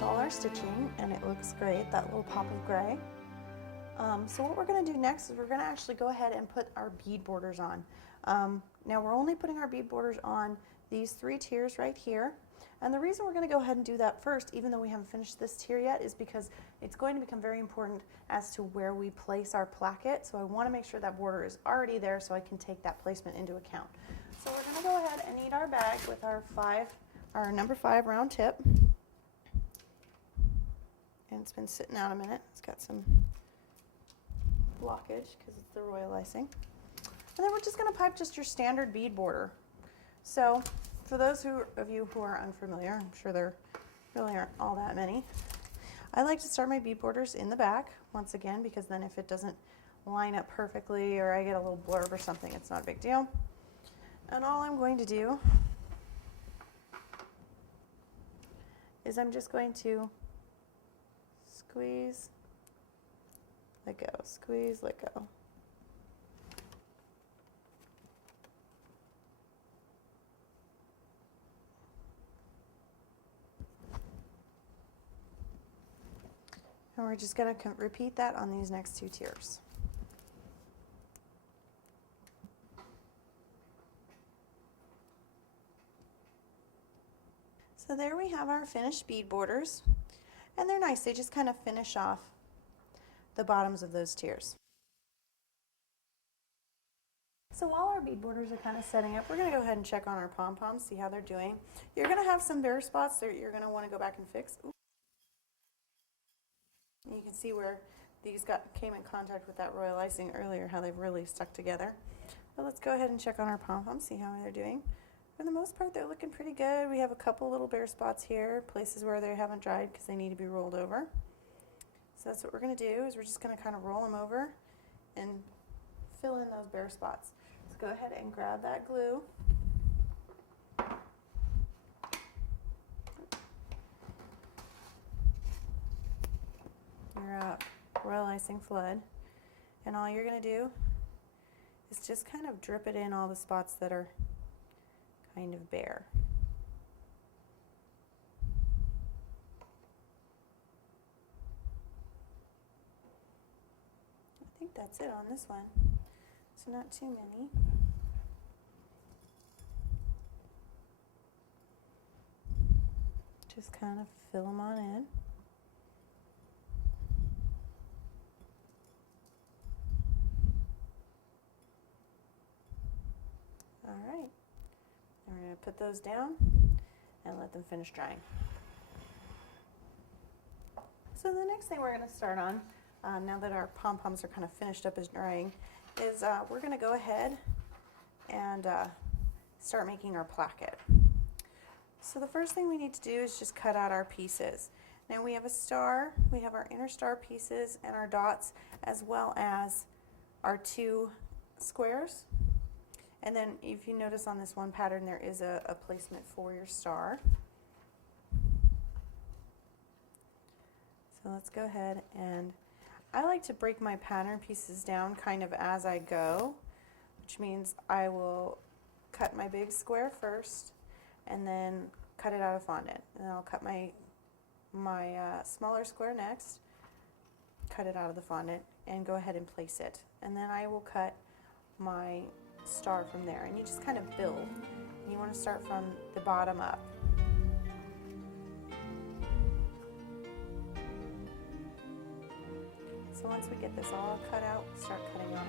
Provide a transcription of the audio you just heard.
finished all our stitching and it looks great, that little pop of gray. So what we're going to do next is we're going to actually go ahead and put our bead borders on. Now we're only putting our bead borders on these 3 tiers right here. And the reason we're going to go ahead and do that first, even though we haven't finished this tier yet, is because it's going to become very important as to where we place our placket. So I want to make sure that border is already there so I can take that placement into account. So we're going to go ahead and knead our bag with our number 5 round tip. And it's been sitting out a minute. It's got some blockage because it's the royal icing. And then we're just going to pipe just your standard bead border. So for those of you who are unfamiliar, I'm sure there really aren't all that many, I like to start my bead borders in the back once again, because then if it doesn't line up perfectly or I get a little blurb or something, it's not a big deal. And all I'm going to do is I'm just going to squeeze, let go, squeeze, let go. And we're just going to repeat that on these next 2 tiers. So there we have our finished bead borders, and they're nice. They just kind of finish off the bottoms of those tiers. So while our bead borders are kind of setting up, we're going to go ahead and check on our pom-poms, see how they're doing. You're going to have some bare spots that you're going to want to go back and fix. Ooh. You can see where these came in contact with that royal icing earlier, how they've really stuck together. But let's go ahead and check on our pom-poms, see how they're doing. For the most part, they're looking pretty good. We have a couple little bare spots here, places where they haven't dried because they need to be rolled over. So that's what we're going to do, is we're just going to kind of roll them over and fill in those bare spots. Let's go ahead and grab that glue. Your royal icing flood. And all you're going to do is just kind of drip it in all the spots that are kind of bare. I think that's it on this one, so not too many. Just kind of fill them on in. All right. We're going to put those down and let them finish drying. So the next thing we're going to start on, now that our pom-poms are kind of finished up as drying, is we're going to go ahead and start making our placket. So the first thing we need to do is just cut out our pieces. Now we have a star, we have our inner star pieces and our dots, as well as our 2 squares. And then if you notice on this one pattern, there is a placement for your star. So let's go ahead, and I like to break my pattern pieces down kind of as I go, which means I will cut my big square first and then cut it out of fondant. And then I'll cut my smaller square next, cut it out of the fondant, and go ahead and place it. And then I will cut my star from there, and you just kind of build. And you want to start from the bottom up. So once we get this all cut out, start cutting out